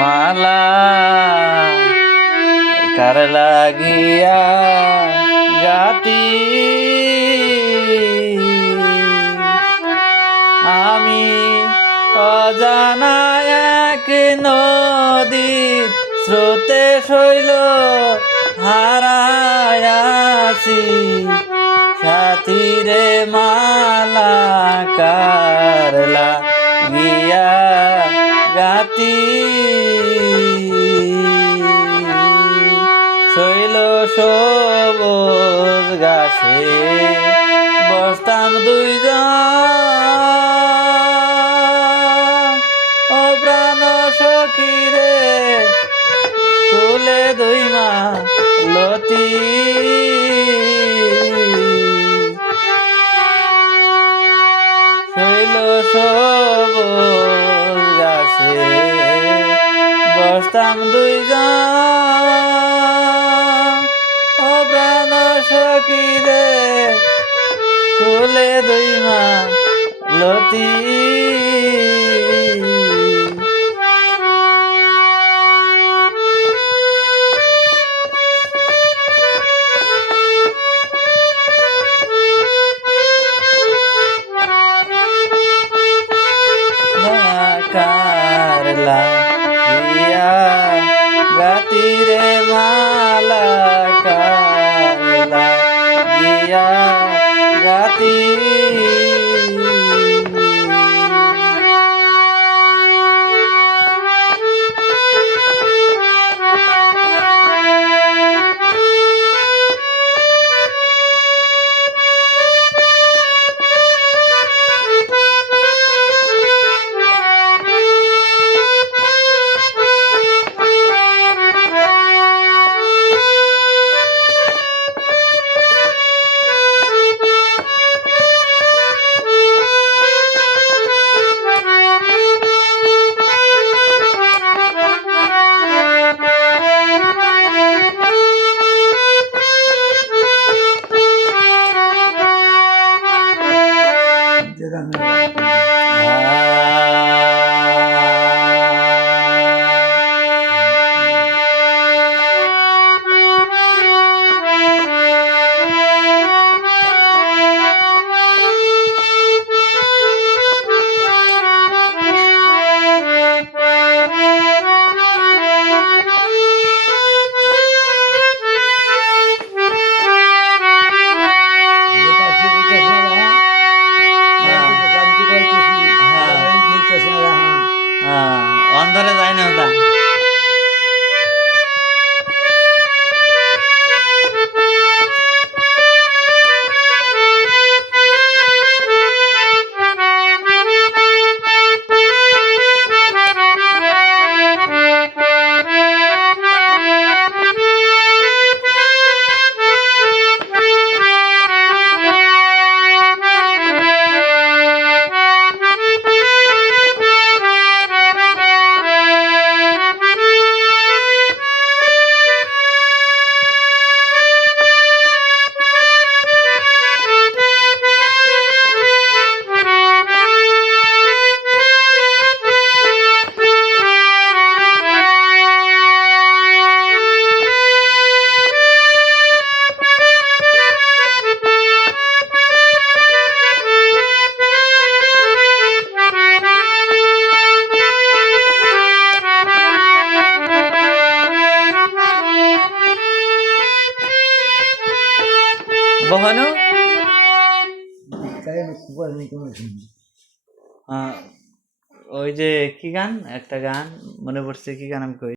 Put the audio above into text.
মালা কার লাগিয়া গাতি আমি অজানা এক নদীর স্রোতে শৈল হারায়াছি সাথীরে মালা কার লাগিয়া গাতি শৈল সবুজ গাছে বসতাম দুইজন ও প্রাণ সখীরে কুলে দুই মা লতি শৈল সবুজ গাছে বসতাম দুইজন ও প্রাণ সখীরে কুলে দুই মা লতি কার লাগিয়া গাতিরে মালা কার লাগিয়া গাতি অন্ধরে যাই না ওটা বহানো ওই যে কি গান একটা গান মনে পড়ছে কি গান আমি কই